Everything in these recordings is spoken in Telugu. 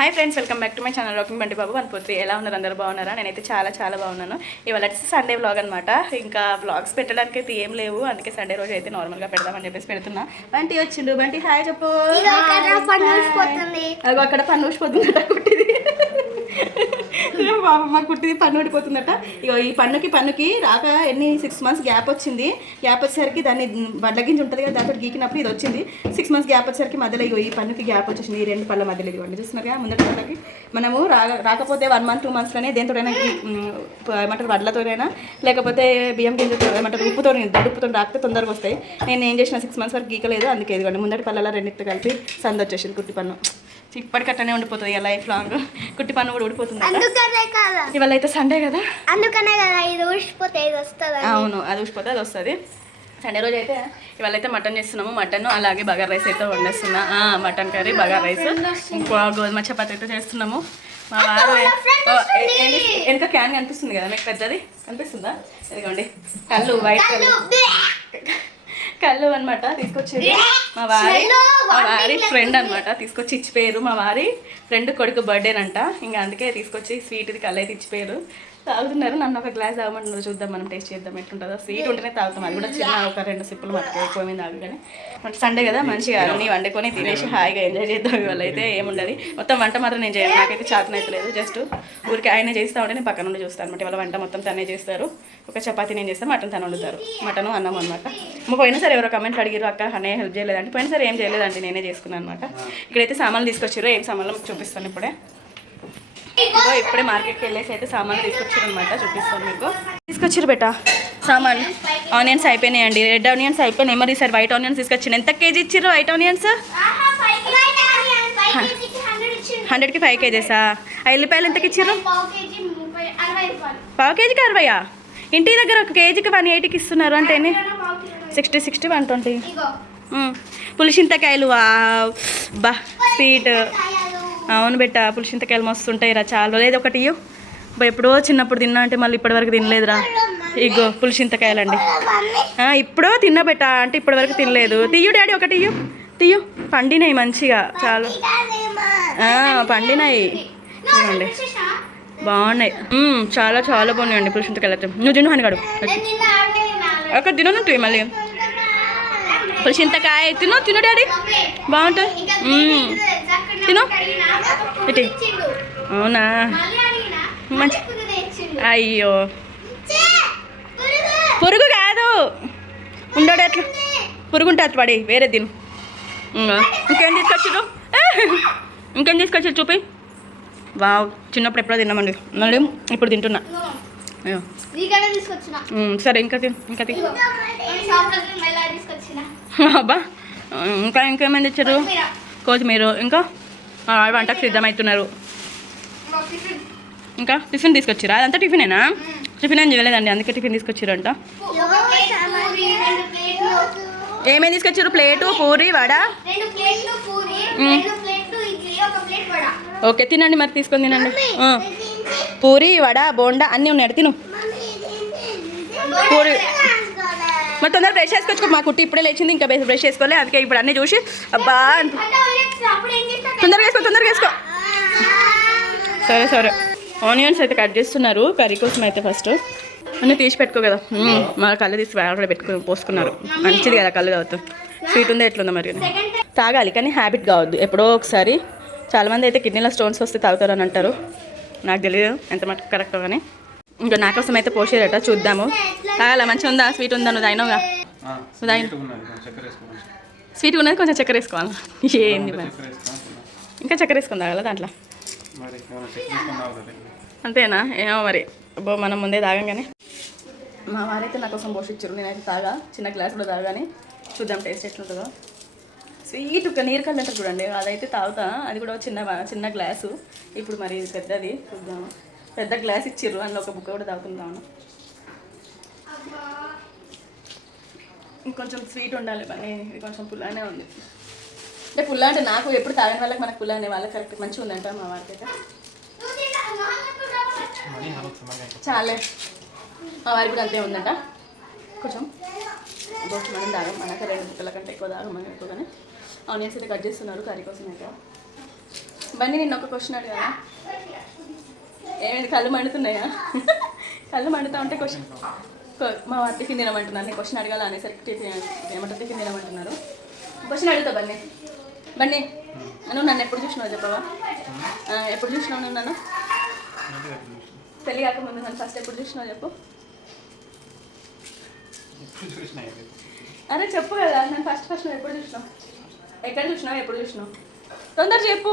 Hi friends, welcome back to my channel rocking బండి బాబు 143. ఎలా ఉన్నారు? అందరూ బాగున్నారా? నేనైతే చాలా బాగున్నాను. ఇవాళ సండే వ్లాగ్ అనమాట. ఇంకా వ్లాగ్స్ పెట్టడానికి అయితే ఏం లేవు, అందుకే సండే రోజు అయితే నార్మల్గా పెడదామని చెప్పేసి పెడుతున్నా. బంటి వచ్చిండు. బంటి హాయ్ చెప్పు. అక్కడ పన్ను ఊసిపోతుందట కుట్టిది. బాబమ్మ కుట్టిది పన్ను ఊడిపోతుందట. ఇగో ఈ పన్నుకి రాక 6 months గ్యాప్ వచ్చింది. గ్యాప్ వచ్చేసరికి దాన్ని వడ్లగించి ఉంటుంది కదా, దాంతో గీకినప్పుడు ఇది వచ్చింది. 6 months గ్యాప్ వచ్చేసరికి మధ్యలో ఇగో ఈ పన్నుకి గ్యాప్ వచ్చేసింది. ఈ 2 పళ్ళ మధ్యలో ఇవ్వండి, చూస్తున్నారుగా ముందటి పళ్ళకి. మనము రాకపోతే 1 month 2 monthsలోనే దేంతోనైనా ఏమంటారు, వడ్లతోనైనా లేకపోతే బియ్యం గింజతో ఏమంటారు ఉప్పుతో రాకపోతే తొందరగా వస్తాయి. నేను ఏం చేసిన 6 months వరకు గీకలేదు, అందుకే ఇదిగోండి ముందటి పళ్ళలో రెండింటితో కలిపి సంద వచ్చేసింది. కుట్టి పన్ను ఇప్పటికట్టనే ఉండిపోతుంది ఇక లైఫ్ లాంగ్. కుట్టి పన్ను కూడా ఊడిపోతుంది. ఇవాళ అయితే సండే కదా, అందుకనే కదా ఇది ఊసిపోతే ఇది వస్తుంది. అవును, అది ఊసిపోతే అది వస్తుంది. సండే రోజు అయితే ఇవాళ అయితే మటన్ చేస్తున్నాము. మటన్ అలాగే బగార్ రైస్ అయితే వండేస్తున్నా. మటన్ కర్రీ, బగార్ రైస్, ఇంకో గోధుమ చపాతి అయితే చేస్తున్నాము. మా వారు వెనక క్యాన్ కనిపిస్తుంది కదా మీకు, పెద్దది కనిపిస్తుందా? ఇదిగోండి కళ్ళు, వైట్ కళ్ళు అనమాట తీసుకొచ్చేది. మా వారి ఫ్రెండ్ అనమాట తీసుకొచ్చి ఇచ్చిపోయారు. మా వారి ఫ్రెండ్ కొడుకు బర్త్డేనంట, ఇంకా అందుకే తీసుకొచ్చి స్వీట్ది కళ్ళు అయితే ఇచ్చిపోయారు. తాగుతున్నారు. నన్ను ఒక గ్లాస్ తాగమంటున్నారు. చూద్దాం, మనం టేస్ట్ చేద్దాం ఎట్లుంటుందో. స్వీట్ ఉంటేనే తాగుతాం, అది కూడా చిన్న ఒక 2 సిప్పులు మట్టుకు ఎక్కువ మీద తాగు. కానీ సండే కదా, మంచిగా అన్నీ వండుకొని తినేసి హాయిగా ఎంజాయ్ చేద్దాం. ఇవాళ అయితే ఏముండదు. మొత్తం వంట మాత్రం నేను చేయను, నాకైతే చేతన అయితే లేదు. జస్ట్ ఊరికి ఆయన చేస్తూ ఉంటే నేను పక్కన నుండి చూస్తాను అనమాట. ఇవాళ వంట మొత్తం తనే చేస్తారు. ఒక చపాతీ నేను చేస్తాను, మటన్ తను వండుతారు. మటను అన్నం అనమాట. పోయినా సరే ఎవరో కమెంట్లు అడిగారు, అక్క అనే హెల్ప్ చేయలేదంటే. పోయినా సరే ఏం చేయలేదంటే నేనే చేసుకున్నాను అనమాట. ఇక్కడైతే సామాన్లు తీసుకొచ్చారు. ఏం సామాన్లు మీకు చూపిస్తాను ఇప్పుడే. ఇప్పుడే మార్కెట్కి వెళ్ళేసి అయితే సామాన్లు తీసుకొచ్చారు అనమాట, చూపిస్తాను మీకు. తీసుకొచ్చారు బెట సామాన్లు. ఆనియన్స్ అయిపోయినాయండి, రెడ్ ఆనియన్స్ అయిపోయినాయి. మరి సార్ వైట్ ఆనియన్స్ తీసుకొచ్చాను. ఎంత కేజీ ఇచ్చారు వైట్ ఆనియన్స్? 100కి 5 kgs. ఎల్లిపాయలు ఎంతకి ఇచ్చారు? పావు కేజీకి 60. ఇంటి దగ్గర 1 kgకి 180కి ఇస్తున్నారు. అంటేనే 60 120. పులిచింతకాయలు బా స్వీట్. అవును బెట్ట, పులిచింతకాయలు మస్తు ఉంటాయి రా. చాలా లేదు ఒకటి ఇయ్యు. ఎప్పుడో చిన్నప్పుడు తిన్నా అంటే మళ్ళీ ఇప్పటివరకు తినలేదురా. ఇగో పులిచింతకాయలండి. ఇప్పుడో తిన్నా బెట్ట అంటే ఇప్పటివరకు తినలేదు. తీయు డాడీ, ఒకటి తీయు. పండినాయి మంచిగా, చాలా పండినాయి. చూడండి బాగున్నాయి, చాలా బాగున్నాయండి పులిచింతకాయలు. నువ్వు తిను అని కాడు ఒక తినట్టు మళ్ళీ పులిచింతకాయ తిను డాడీ, బాగుంటుంది. తిను ఇటు. అవునా, మంచి. అయ్యో పురుగు కాదు, ఉండడు అట్లా. పురుగు ఉంటుంది పడి, వేరే తిను. ఇంకేం తీసుకొచ్చారు చూపి. వావ్, చిన్నప్పుడు ఎప్పుడో తిన్నామండి, మళ్ళీ ఇప్పుడు తింటున్నా. సరే ఇంకా తిను. అబ్బా, ఇంకేమైంది ఇచ్చారు? కొత్తిమీర. ఇంకా వంటకు సిద్ధమవుతున్నారు. ఇంకా టిఫిన్ తీసుకొచ్చిరా? అదంతా టిఫినేనా? టిఫిన్ ఏం చేయలేదండి, అందుకే టిఫిన్ తీసుకొచ్చిరంట. ఏమేమి తీసుకొచ్చారు? ప్లేటు, పూరి, వడ. ఓకే తినండి, మరి తీసుకొని తినండి. పూరి, వడ, బోండా అన్నీ ఉన్నాయి. తిను. పూరి మరి తొందరగా బ్రష్ చేసుకొచ్చుకో. మా కుట్టి ఇప్పుడే లేచింది, ఇంకా బ్రష్ చేసుకోలే, అందుకే ఇప్పుడు అన్నీ చూసి అబ్బా తొందరగా వేసుకో. సరే ఆనియన్స్ అయితే కట్ చేస్తున్నారు కర్రీ కోసం. అయితే ఫస్ట్ అన్నీ తీసి పెట్టుకో కదా. మా కళ్ళు తీసి అక్కడ పోసుకున్నారు. మంచిది కదా కళ్ళు తాగుతాం. స్వీట్ ఉందో ఎట్లుందో మరి. తాగాలి కానీ హ్యాబిట్ కావద్దు. ఎప్పుడో ఒకసారి. చాలామంది అయితే కిడ్నీలో స్టోన్స్ వస్తే తాగుతారని అంటారు, నాకు తెలియదు ఎంత మటుకు కరెక్టో. కానీ ఇంకా నా కోసం అయితే పోసారట, చూద్దాము. తాగాల మంచిగా ఉందా? స్వీట్ ఉందా? నువ్వు తాగినావుగా. స్వీట్ ఉన్నది, కొంచెం చక్కెర వేసుకోవాలి. ఏంది మరి, ఇంకా చక్కెర వేసుకుని తాగాల దాంట్లో. అంతేనా? ఏమో మరి. అబ్బో మనం ముందే తాగంగానే. మా వారైతే నా కోసం పోషించారు, నేనైతే తాగా. చిన్న గ్లాసులో తాగాని, చూద్దాం టేస్ట్ ఎట్లుంటుందో. స్వీట్ ఒక నీరు కళ్ళు అంటారు చూడండి, అదైతే తాగుతా. అది కూడా చిన్న గ్లాసు. ఇప్పుడు మరి పెద్దది చూద్దాము. పెద్ద గ్లాస్ ఇచ్చిర్రు, అందులో ఒక బుక్క కూడా తాగుతుందాము. ఇంకొంచెం స్వీట్ ఉండాలి, కానీ ఇది కొంచెం పుల్లానే ఉంది. అంటే పుల్ల అంటే నాకు ఎప్పుడు తాగని వాళ్ళకి, మనకు పుల్ల అనే వాళ్ళకి కరెక్ట్ మంచిగా ఉందంట. మా వారికి అయితే చాలే, మా వారికి కూడా అంతే ఉందంట. కొంచెం మనం తాగం, మనకు 2 బుక్కల కంటే ఎక్కువ తాగం మనం ఎక్కువగానే. ఆనియన్స్ అయితే కట్ చేస్తున్నారు కర్రీ కోసం అయితే. బండి నిన్న ఒక క్వశ్చన్ అడిగా. ఏమైంది, కళ్ళు మండుతున్నాయా? కళ్ళు మండుతూ ఉంటే క్వశ్చన్ మా టిఫిన్ తినమంటున్నారు. నేను క్వశ్చన్ అడగాల అనేసరికి టిఫిన్ తినమంటున్నారు. క్వశ్చన్ అడుగుతా బండి. నువ్వు నన్ను ఎప్పుడు చూసినావు చెప్పవా? ఎప్పుడు చూసినావు నువ్వు నన్ను? పెళ్ళి కాకముందు నన్ను ఫస్ట్ ఎప్పుడు చూసినావు చెప్పు. అరే చెప్పు కదా, నేను ఫస్ట్ నువ్వు ఎప్పుడు చూసినావు? ఎక్కడ చూసినావు? ఎప్పుడు చూసినావు? తొందర చెప్పు.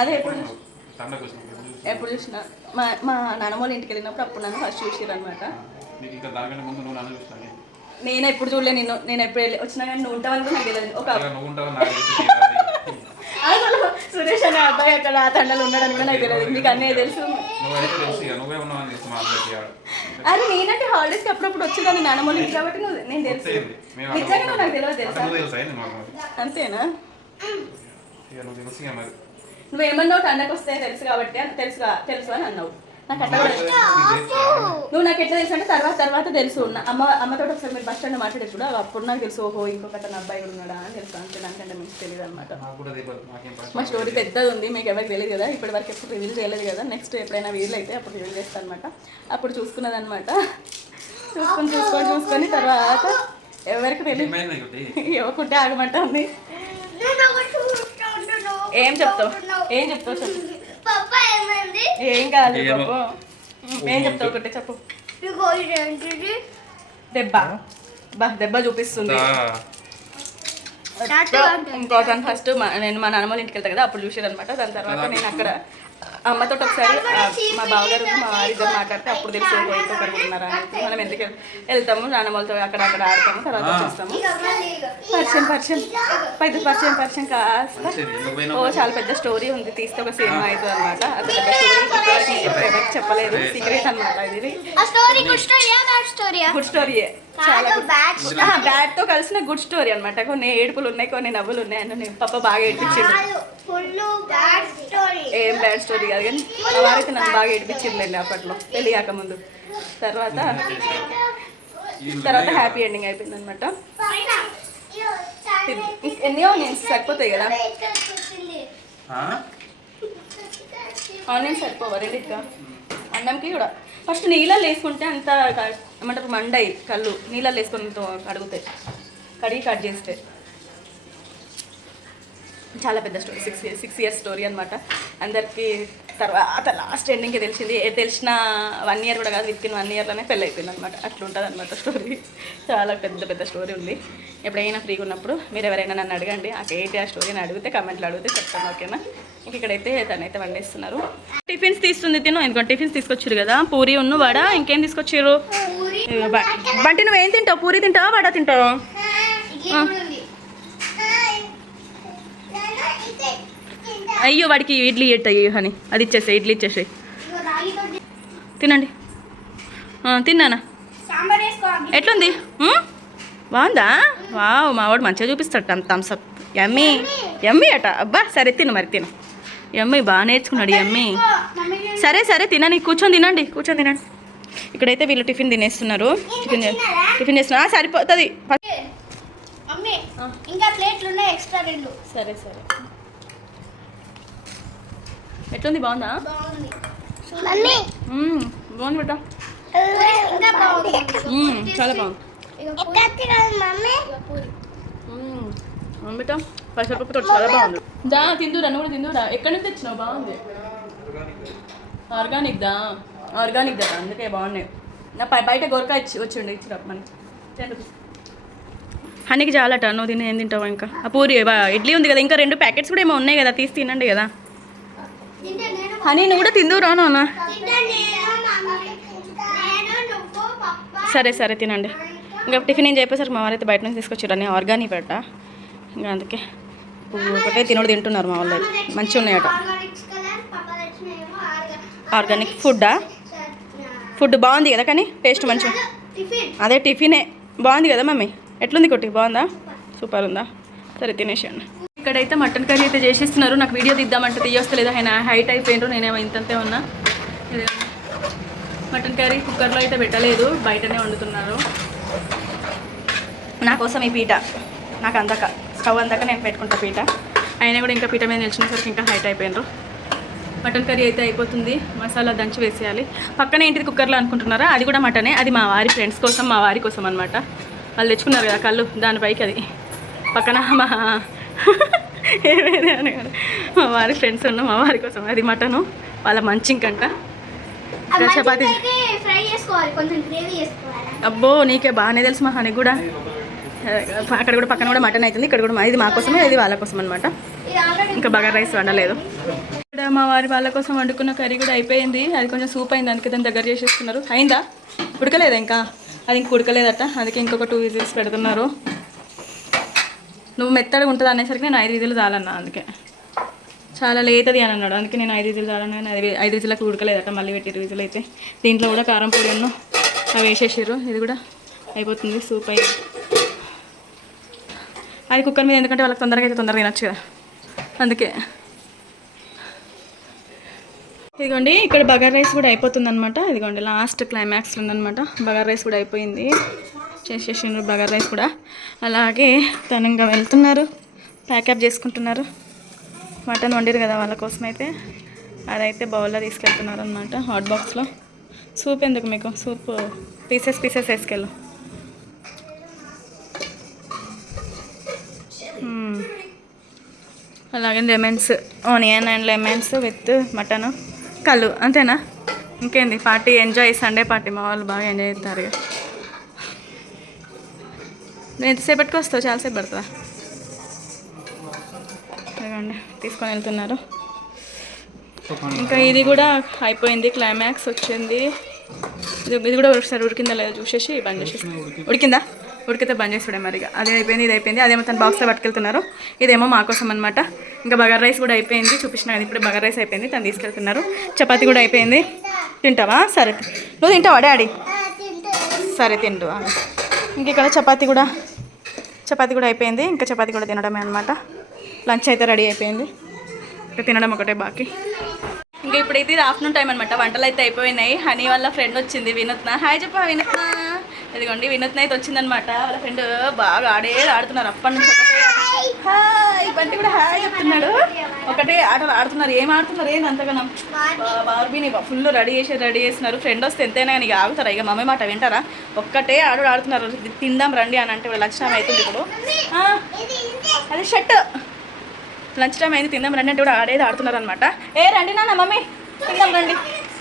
అదే ఎప్పుడు చూసినా మా నాన్నమ్మ ఇంటికి వెళ్ళినప్పుడు అప్పుడు నన్ను ఫస్ట్ చూసిరు అనమాట. నేను ఎప్పుడు చూడలే నిన్ను. నేను ఎప్పుడు వచ్చినా కానీ నువ్వు ఉంటావని కూడా నాకు తెలియదు. ఒక అసలు సురేష్ అనే అబ్బాయి అక్కడ ఆ తండలు ఉన్నాడని కూడా నాకు తెలియదు. మీకు అన్నీ తెలుసు. అది నేనంటే హాలిడేస్కి అప్పుడప్పుడు వచ్చేదాన్ని నాన్నమ్మ ఇంటికి కాబట్టి నేను తెలుసు. నిజంగా నువ్వు నాకు తెలియదు తెలుసా? అంతేనా? నువ్వేమన్నావు తండకు వస్తే తెలుసు కాబట్టి తెలుసు అని అన్నావు. నాకు అట్లా నువ్వు నాకు ఎట్లా తెలుసు అంటే తర్వాత తెలుసు. అమ్మతో ఒకసారి మీరు బస్ స్టాండ్ మాట్లాడే కూడా అప్పుడు నాకు తెలుసు. ఓహో ఇంకొక తన అబ్బాయి కూడా ఉన్నాడా అని తెలుసు. అంతే, నాకంటే మీకు తెలియదు అనమాట. మా స్టోరీ పెద్దది ఉంది, మీకు ఎవరికి తెలియదు కదా. ఇప్పటి వరకు ఎప్పుడు రివీల్ చేయలేదు కదా. నెక్స్ట్ ఎప్పుడైనా వీలు అయితే అప్పుడు రివీల్ చేస్తాను అనమాట. అప్పుడు చూసుకున్నది అనమాట. చూసుకొని తర్వాత ఎవరికి తెలియదు. ఎవరుకుంటే ఆగమంట ఉంది. ఏం చెప్తావు చెప్పు. ఏం కాదు ఏం చెప్తావు ఒకటి చెప్పు. దెబ్బ చూపిస్తుంది. ఇంకోటి ఫస్ట్ నేను మా నాన్నమ్మ ఇంటికి వెళ్తా కదా, అప్పుడు చూసాను అనమాట. దాని తర్వాత నేను అక్కడ అమ్మతో ఒకసారి మా బావగారు మా వారిద్దరు మాట్లాడితే అప్పుడు తెలుసు ఒకరు ఉన్నారా అని. మనం ఎందుకు వెళ్తాము నాన్నమ్మలతో అక్కడ ఆడతాము, తర్వాత చూస్తాము. పరిచయం కాస్త చాలా పెద్ద స్టోరీ ఉంది. తీస్తే ఒక సినిమా అవుతుంది అనమాట. అది పెద్ద స్టోరీ ఎవరికి చెప్పలేదు, సీక్రెట్ అనమాట. ఇది గుడ్ స్టోరీయే, చాలా బ్యాడ్ తో కలిసిన గుడ్ స్టోరీ అనమాట. కొన్ని ఏడుపులు ఉన్నాయి, కొన్ని నవ్వులు ఉన్నాయి. అని పాప బాగా ఏడిపించింది. ఏం బ్యాడ్ స్టోరీ కాదు కానీ మా వారైతే నన్ను బాగా ఏడిపించింది అప్పట్లో పెళ్ళి కాకముందు. తర్వాత హ్యాపీ ఎండింగ్ అయిపోయింది అనమాట. ఎన్ని ఆనియన్స్ సరిపోతాయి కదా? ఆనియన్స్ సరిపోవా రెండిట్గా? అన్నంకి కూడా ఫస్ట్ నీళ్ళల్లో వేసుకుంటే అంత ఏమంటారు మండాయి కళ్ళు. నీళ్ళల్లో వేసుకొని కడుగుతాయి, కడిగి కట్ చేస్తే. చాలా పెద్ద స్టోరీ, 6 years స్టోరీ అనమాట. అందరికీ తర్వాత లాస్ట్ ఎండింగ్కి తెలిసిన 1 year కూడా కాదు, విత్ ఇన్ 1 yearలోనే పెళ్ళి అయిపోయింది అనమాట. అట్లా ఉంటుంది అనమాట స్టోరీ. చాలా పెద్ద స్టోరీ ఉంది. ఎప్పుడైనా ఫ్రీగా ఉన్నప్పుడు మీరు ఎవరైనా నన్ను అడగండి, ఏంటి ఆ స్టోరీని అడిగితే కమెంట్లో అడిగితే చెప్తాను, ఓకేనా? ఇంక ఇక్కడైతే తనైతే వండేస్తున్నారు. టిఫిన్స్ తీస్తుంది తిను, ఎందుకంటే టిఫిన్స్ తీసుకొచ్చారు కదా. పూరి ఉన్ను వడ, ఇంకేం తీసుకొచ్చారు? బంటి నువ్వేం తింటావు? పూరి తింటావా వడ తింటావా? అయ్యో వాడికి ఇడ్లీ ఎట్టాయి హని, అది ఇచ్చేసాయి, ఇడ్లీ ఇచ్చేసాయి. తినండి. తిన్నానా? ఎట్లుంది? బాగుందా? వావ్, మా వాడు మంచిగా చూపిస్తాడు థమ్స్అప్. ఎమ్మీ అట. అబ్బా సరే తిను, మరి తిను. ఎమ్మీ బాగా నేర్చుకున్నాడు ఎమ్మీ. సరే తినండి, కూర్చొని తినండి. ఇక్కడైతే వీళ్ళు టిఫిన్ తినేస్తున్నారు. టిఫిన్ చేస్తున్నా సరిపోతుంది. సరే ఎట్లుంది? బాగుందా? బాగుంది బిడ్డ, చాలా బాగుంది బిడ్డ. పచ్చపప్పుతో చాలా బాగుంది. తిందురా, నువ్వు కూడా తిందురా. ఎక్కడి నుంచి తెచ్చినావు? బాగుంది. ఆర్గానిక్ దా, అందుకే బాగున్నాయి. నా బయట గోరకాయ వచ్చిండే ఇచ్చిరా మనకి 10 rupees. హనీకి చాలట, నువ్వు తిని ఏం తింటావు? ఇంకా ఆ పూరి ఇడ్లీ ఉంది కదా, ఇంకా 2 ప్యాకెట్స్ కూడా ఏమో ఉన్నాయి కదా, తీసి తినండి కదా. హనీ నువ్వు కూడా తిందురా నాన్న. సరే తినండి. ఇంకా టిఫిన్ ఏం చెప్పేసరికి మా వాళ్ళైతే బయట నుంచి తీసుకొచ్చారు అని ఆర్గానిక్ అట. ఇంకా అందుకే ఒకటే తింటున్నారు మా వాళ్ళు. మంచిగా ఉన్నాయట. ఆర్గానిక్ ఫుడ్ బాగుంది కదా, కానీ టేస్ట్ మంచిగా. అదే టిఫినే బాగుంది కదా మమ్మీ. ఎట్లుంది కొట్టి? బాగుందా? సూపర్ ఉందా? సరే తినేసేయండి. ఇక్కడైతే మటన్ కర్రీ అయితే చేసేస్తున్నారు. నాకు వీడియో తీద్దామంటే తీయొస్తలేదు, ఆయన హైట్ అయిపోయిండ్రు, నేనేమో ఇంతంతే ఉన్నా. మటన్ కర్రీ కుక్కర్లో అయితే పెట్టలేదు, బయటనే వండుతున్నారు. నా కోసం ఈ పీట నాకు స్టవ్ అందాక నేను పెట్టుకుంటా పీట. అయినా కూడా ఇంకా పీట మీద నిలిచినసరికి ఇంకా హైట్ అయిపోయినారు. మటన్ కర్రీ అయితే అయిపోతుంది. మసాలా దంచి వేసేయాలి. పక్కన ఏంటిది కుక్కర్లో అనుకుంటున్నారా, అది కూడా మటనే. అది మా వారి ఫ్రెండ్స్ కోసం, మా వారి కోసం అనమాట. వాళ్ళు తెచ్చుకున్నారు కదా కళ్ళు, దానిపైకి అది పక్కన మా ఏమైనా అని కదా మా వారి ఫ్రెండ్స్ ఉన్న మా వారి కోసం అది మటను. వాళ్ళ మంచింకంట. చపాతీ అబ్బో నీకే బాగానే తెలుసు మా హనీ కూడా. అక్కడ కూడా పక్కన కూడా మటన్ అవుతుంది, ఇక్కడ కూడా ఇది మా కోసమే, ఇది వాళ్ళ కోసం అనమాట. ఇంకా బగారా రైస్ వండలేదు. ఇక్కడ మా వారి వాళ్ళ కోసం వండుకున్న కర్రీ కూడా అయిపోయింది. అది కొంచెం సూప్ అయింది, అందుకే దాన్ని దగ్గర చేసేస్తున్నారు. అయిందా? ఉడకలేదా ఇంకా? అది ఇంక ఉడకలేదట, అందుకే ఇంకొక 2 విజిల్స్ పెడుతున్నారు. నువ్వు మెత్తగా ఉంటుంది అనేసరికి నేను 5 విజిల్ చాలన్నా, అందుకే చాలా లేతది అని అన్నాడు, అందుకే నేను 5 విజిల్ చాలన్నా. 5 విజిల్లకు ఉడకలేదట, మళ్ళీ పెట్టారు విజిల్ అయితే. దీంట్లో కూడా కారం పొడి అన్నీ అవి వేసేసారు. ఇది కూడా అయిపోతుంది, సూప్ అయింది. అది కుక్కర్ మీద, ఎందుకంటే వాళ్ళకి తొందరగా అయితే తొందరగా తినొచ్చు కదా, అందుకే. ఇదిగోండి ఇక్కడ బగారా రైస్ కూడా అయిపోతుంది అనమాట. ఇదిగోండి లాస్ట్ క్లైమాక్స్ ఉందనమాట. బగారా రైస్ కూడా అయిపోయింది, చేసేసిండ్రు బగారా రైస్ కూడా. అలాగే తను ఇంకా వెళ్తున్నారు, ప్యాకప్ చేసుకుంటున్నారు. మటన్ వండిరు కదా వాళ్ళ కోసం అయితే, అదైతే బౌల్లో తీసుకెళ్తున్నారు అనమాట, హాట్ బాక్స్లో. సూప్ ఎందుకు మీకు? సూప్ పీసెస్ వేసుకెళ్ళు. అలాగే lemons, onion and lemons with mutton, కళ్ళు, అంతేనా? ఇంకేంది పార్టీ? Enjoy, Sunday party. మా వాళ్ళు బాగా ఎంజాయ్ చేస్తారు. నువ్వు ఎంతసేపు పెట్టుకొస్తావు? చాలాసేపు పడుతుందా? అదిగోండి తీసుకొని వెళ్తున్నారు. ఇంకా ఇది కూడా అయిపోయింది, క్లైమాక్స్ వచ్చింది. ఇది కూడా ఒకసారి ఉడికిందా లేదా చూసేసి బంద్ చేసేసి, ఉడికిందా? ఉడికితే బంద్ చేసాడే మరి. అది అయిపోయింది, ఇది అయిపోయింది. అదేమో తను బాక్స్లో పట్టుకెళ్తున్నారు, ఇదేమో మా కోసం అనమాట. ఇంకా బగారా రైస్ కూడా అయిపోయింది, చూపించిన కదా ఇప్పుడు. బగారా రైస్ అయిపోయింది, తను తీసుకెళ్తున్నారు. చపాతీ కూడా అయిపోయింది. తింటావా? సరే, నువ్వు తింటావా డాడీ? సరే తింటు. ఇంక ఇక్కడ చపాతీ కూడా అయిపోయింది. ఇంకా చపాతీ కూడా తినడమే అనమాట. లంచ్ అయితే రెడీ అయిపోయింది, ఇంకా తినడం ఒకటే బాకీ. ఇంకా ఇప్పుడైతే ఇది ఆఫ్టర్నూన్ టైం అనమాట. వంటలు అయితే అయిపోయినాయి. హనీ వాళ్ళ ఫ్రెండ్ వచ్చింది, వినూత్న. హాయ్ చెప్పా వినూత్న. ఇదిగోండి వినూత్న అయితే వచ్చిందనమాట. వాళ్ళ ఫ్రెండ్ బాగా ఆడుతున్నారు అప్పటి నుంచి. హాయ్ బంటి కూడా హాయ్ చెప్తున్నాడు. ఒకటే ఆటలు ఆడుతున్నారు. ఏం ఆడుతున్నారు? ఏంది అంతగానో? బార్బీని ఫుల్ రెడీ చేస్తున్నారు. ఫ్రెండ్ వస్తే ఎంతైనా కానీ ఇక ఆగుతారా? ఇక మమ్మీ మాట వింటారా? ఒక్కటే ఆడుతున్నారు. తిందాం రండి అని అంటే లంచ్ టైం అవుతుంది ఇప్పుడు. అది షర్ట్ లంచ్ టైం అయింది, తిందాం రండి అంటే కూడా ఆడుతున్నారు అనమాట. ఏ రండి నాన్న, మమ్మీ తిందాం రండి.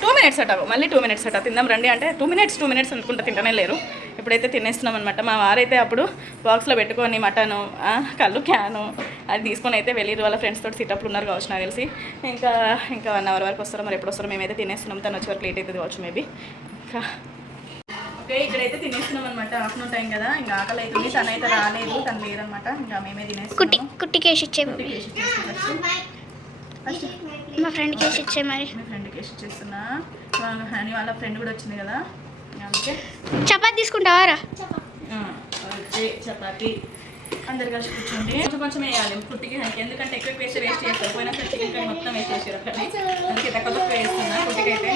2 minutes అట, మళ్ళీ 2 minutes అట. తిందాం రండి అంటే 2 minutes అనుకుంటా, తింటనే లేరు. ఇప్పుడైతే తినేస్తున్నాం అనమాట. మా వారైతే అప్పుడు బాక్స్లో పెట్టుకొని మటను, కళ్ళు, క్యాను అది తీసుకొని అయితే వెళ్ళి వాళ్ళ ఫ్రెండ్స్ తోటి సిటప్లు ఉన్నారు కావచ్చు నాకు తెలిసి. ఇంకా 1 hour వరకు వస్తారో మరి ఎప్పుడు వస్తారో. మేమైతే తినేస్తున్నాం, తను వచ్చే వరకు లేట్ అవుతుంది కావచ్చు మేబీ. ఇంకా ఓకే ఇక్కడైతే తినేస్తున్నాం అనమాట. ఆఫ్టర్నూన్ టైం కదా, ఇంకా ఆకలి అవుతుంది. తను అయితే రాలేదు, తను లేదనమాట. ఇంకా మేమే తినేస్తున్నాం. కుట్టికేసి ఇచ్చే మా ఫ్రెండ్కి వేసి ఇచ్చే మరి. మీ ఫ్రెండ్కి వేసి ఇచ్చేస్తున్నా. హనీ వాళ్ళ ఫ్రెండ్ కూడా వచ్చింది కదా, అందుకే. చపాతీ తీసుకుంటావారా? చపాతీ అందరు కలిసి కూర్చోండి. కొంచెం వేయాలి కుట్టికి హనికి, ఎందుకంటే ఎక్కువ వేస్ట్ చేస్తారు. పోయినా సరే చికెన్ కర్రీ మొత్తం వేస్ట్ చేసారు అక్కడనే, అందుకే తక్కువ వేస్తున్నా. కుట్టికి అయితే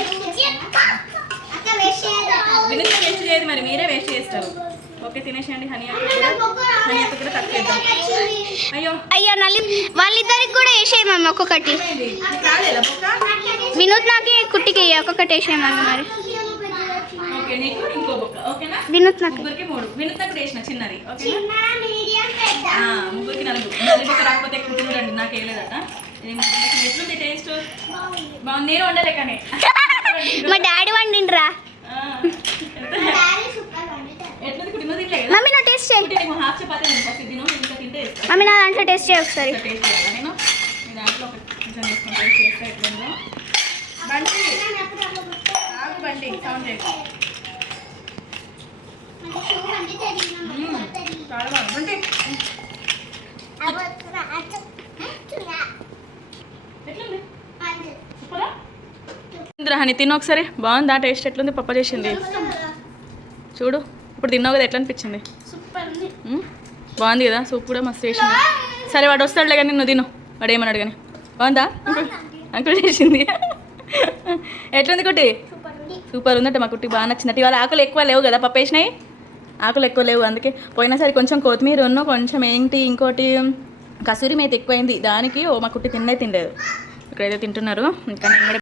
వినూత్న వేస్ట్ చేయదు, మరి మీరే వేస్ట్ చేస్తారు. ఓకే తినేసేయండి. హనీ అక్క కూడా తక్కువ వేద్దాం. అయ్యో నల్లి వాళ్ళిద్దరికి కూడా వేసేయమమ్మ ఒక్కొక్కటి. వినూత్నకి కుట్టికి ఒక్కొక్కటి వేసేయమమ్మ మరి. వినూత్న ముగ్గురికి 3, వినూత్నకు వేసిన చిన్నది. ఓకేనా? ముగ్గురికి 4 రాకపోతే కుట్టి చూడండి, నాకు వేయలేదట. ఎట్లుంది టేస్ట్? బాగుంది. నేను వండలే కానీ మా డాడీ వండిండ్రా. ఎట్లుంది కుట్టి? నువ్వు తినలే కదా? మమ్మీ నా టేస్ట్ చేయి. హాఫ్ చపాతీ తిను, ఇంకా తింటే మమ్మీ నా దాంట్లో టేస్ట్ చేయి ఒకసారి. టేస్ట్ చేయాలా నేను? మీ దాంట్లో కొంచెం వేసుకొని టేస్ట్ చేస్తే ఎట్లుందో. బండి ఆగు, బండి సౌండ్ చేయి. చాలా బాగుంది. హనీ తిను ఒకసారి. బాగుందా టేస్ట్? ఎట్లుంది? పప్ప చేసింది చూడు. ఇప్పుడు తిన్నావు కదా, ఎట్లా అనిపించింది? బాగుంది కదా, సూప్ కూడా మస్తు చేసింది. సరే వాడు వస్తాడులే కానీ నువ్వు తిను, వాడు ఏమన్నాడు కానీ. బాగుందా? అంకుల్ చేసింది. ఎట్లుంది కుట్టి? సూపర్ ఉందంటే మా కుట్టి బాగా నచ్చిందట. ఇవాళ ఆకులు ఎక్కువ లేవు కదా, పప్పు వేసినాయి ఆకులు ఎక్కువ లేవు, అందుకే. పోయినసారి కొంచెం కొత్తిమీర కొంచెం ఏంటి ఇంకోటి కసూరి మేతి ఎక్కువైంది దానికి ఓ మా కుట్టి తినలేదు. ఇక్కడైతే తింటున్నారు. ఇంకా నేను కూడా